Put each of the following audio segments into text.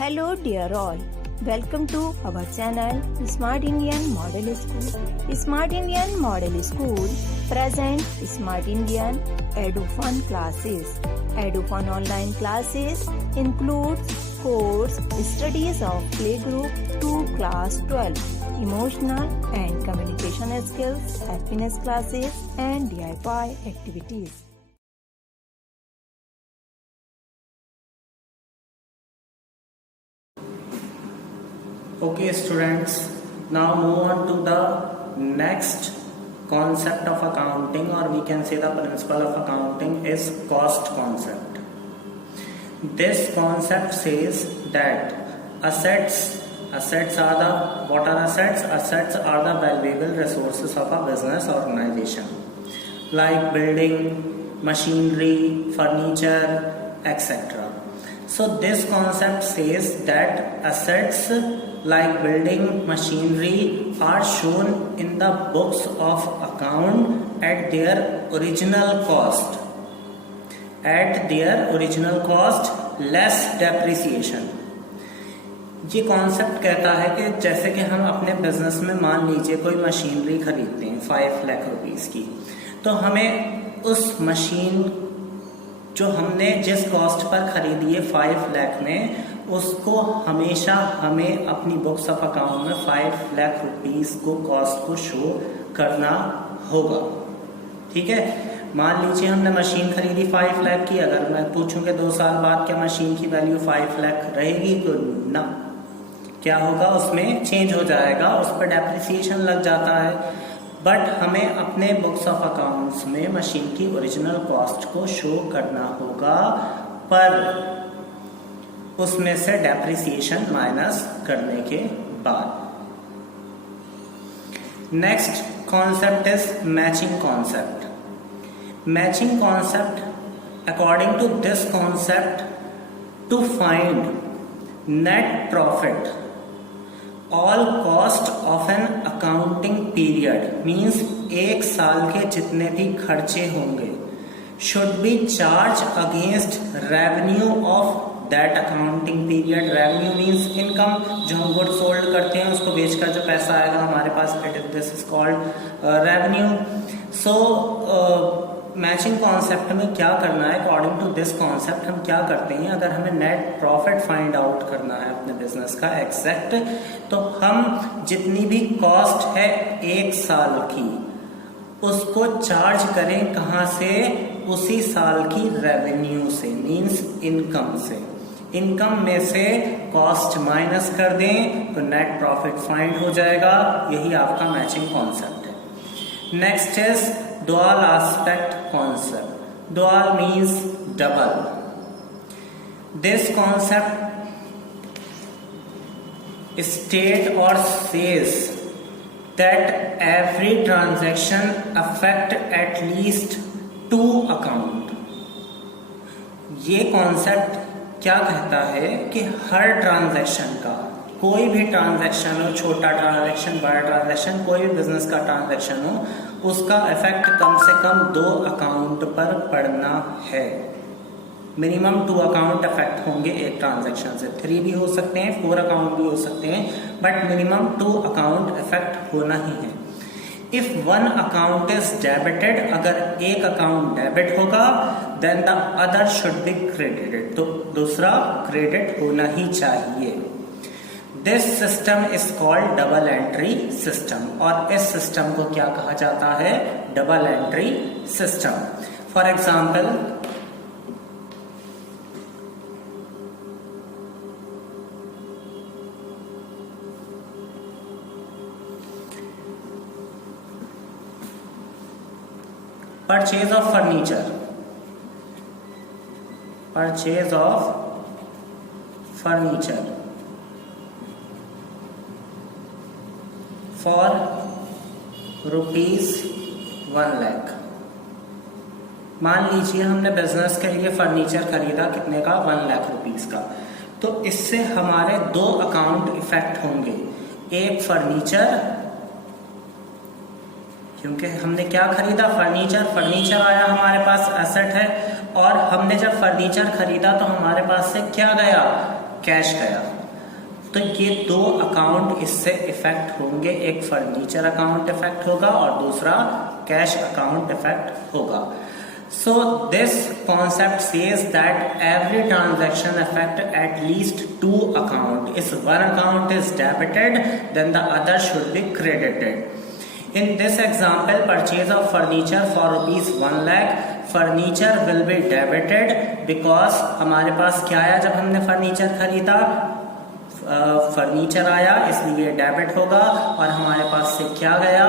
Hello dear all, welcome to our channel Smart Indian Model School. Smart Indian Model School present Smart Indian EduFun classes. EduFun online classes includes course studies of playgroup to class 12, emotional and communication skills, happiness classes and DIY activities. Okay students, now move on to the next concept of accounting, or we can say the principle of accounting is cost concept. This concept says that assets are the, what are assets? Assets are the valuable resources of a business organization, like building, machinery, furniture, etc. So this concept says that assets like building, machinery are shown in the books of account at their original cost. At their original cost less depreciation. ये concept कहता है कि जैसे कि हम अपने business में मान लीजिए कोई मशीनरी खरीदते हैं 5 लाख रुपीस की, तो हमें उस मशीन जो हमने जिस कॉस्ट पर खरीदी है 5 लाख में, उसको हमेशा हमें अपनी बुक्स ऑफ अकाउंट में 5 लाख रुपीस को कॉस्ट को शो करना होगा. ठीक है, मान लीजिए हमने मशीन खरीदी 5 लाख की. अगर मैं पूछूं कि 2 साल बाद क्या मशीन की वैल्यू 5 लाख रहेगी, तो ना, क्या होगा, उसमें चेंज हो जाएगा, उस पर डेप्रिसिएशन लग जाता है. बट हमें अपने बुक्स ऑफ अकाउंट्स में मशीन की ओरिजिनल कॉस्ट को शो करना होगा, पर उसमें से डेप्रिसिएशन माइनस करने के बाद. Next concept is matching concept. Matching concept, according to this concept, to find net profit all cost of an accounting period means एक साल के जितने भी खर्चे होंगे should be charge against revenue of that accounting period. Revenue means income, जो हम good sold करते हैं उसको बेचकर जो पैसा आएगा हमारे पास, this is called revenue. So matching concept में क्या करना है, अकॉर्डिंग टू दिस कॉन्सेप्ट हम क्या करते हैं, अगर हमें नेट प्रॉफिट फाइंड आउट करना है अपने बिजनेस का एग्जैक्ट, तो हम जितनी भी कॉस्ट है एक साल की उसको चार्ज करें कहाँ से, उसी साल की रेवेन्यू से, मीन्स इनकम से. इनकम में से कॉस्ट माइनस कर दें तो नेट प्रॉफिट फाइंड हो जाएगा. यही आपका मैचिंग कॉन्सेप्ट है. Next is dual aspect concept. Dual means double. This concept state or says that every transaction affect at least 2 account. ये कॉन्सेप्ट क्या कहता है कि हर ट्रांजैक्शन का, कोई भी ट्रांजैक्शन हो, छोटा ट्रांजैक्शन, बड़ा ट्रांजैक्शन, कोई भी बिजनेस का ट्रांजैक्शन हो, उसका इफेक्ट कम से कम 2 अकाउंट पर पड़ना है. मिनिमम 2 अकाउंट इफेक्ट होंगे एक ट्रांजैक्शन से. 3 भी हो सकते हैं, 4 अकाउंट भी हो सकते हैं, बट मिनिमम 2 अकाउंट इफेक्ट होना ही है. इफ 1 अकाउंट इज डेबिटेड, अगर एक अकाउंट डेबिट होगा, then the other should be credited, तो दूसरा क्रेडिट होना ही चाहिए. This system is called double entry system, और इस सिस्टम को क्या कहा जाता है, double entry system. For example, purchase of furniture, purchase of furniture for ₹1 lakh. मान लीजिए हमने बिजनेस के लिए फर्नीचर खरीदा, कितने का, 1 लाख रुपीस का. तो इससे हमारे 2 अकाउंट इफेक्ट होंगे. एक फर्नीचर, क्योंकि हमने क्या खरीदा, फर्नीचर. फर्नीचर आया हमारे पास, एसेट है, और हमने जब फर्नीचर खरीदा तो हमारे पास से क्या गया, कैश गया। तो ये दो अकाउंट इससे इफेक्ट होंगे, एक फर्नीचर अकाउंट इफेक्ट होगा और दूसरा कैश अकाउंट इफेक्ट होगा। So this concept says that every transaction affect at least two account. If one account is debited, then the other should be credited. In this example, purchase of furniture for rupees 1 lakh, furniture will be debited because हमारे पास क्या आया जब हमने furniture खरीदा, furniture आया, इसलिए debit होगा, और हमारे पास से क्या गया,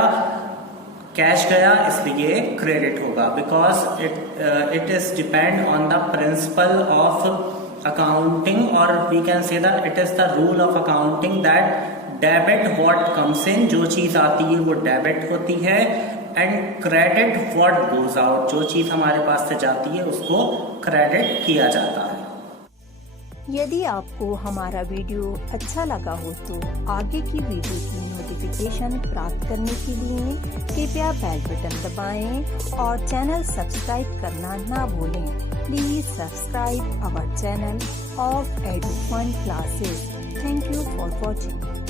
कैश गया, इसलिए क्रेडिट होगा। Because it is depend on the principle of accounting, और we can say that it is the rule of accounting that debit what comes in, जो चीज आती है वो डेबिट होती है, and credit what goes out, जो चीज हमारे पास से जाती है उसको क्रेडिट किया जाता है। यदि आपको हमारा वीडियो अच्छा लगा हो तो आगे की वीडियो की नोटिफिकेशन प्राप्त करने के लिए कृपया बेल बटन दबाएं और चैनल सब्सक्राइब करना ना भूलें। Please subscribe our channel of Edufun classes. Thank you for watching.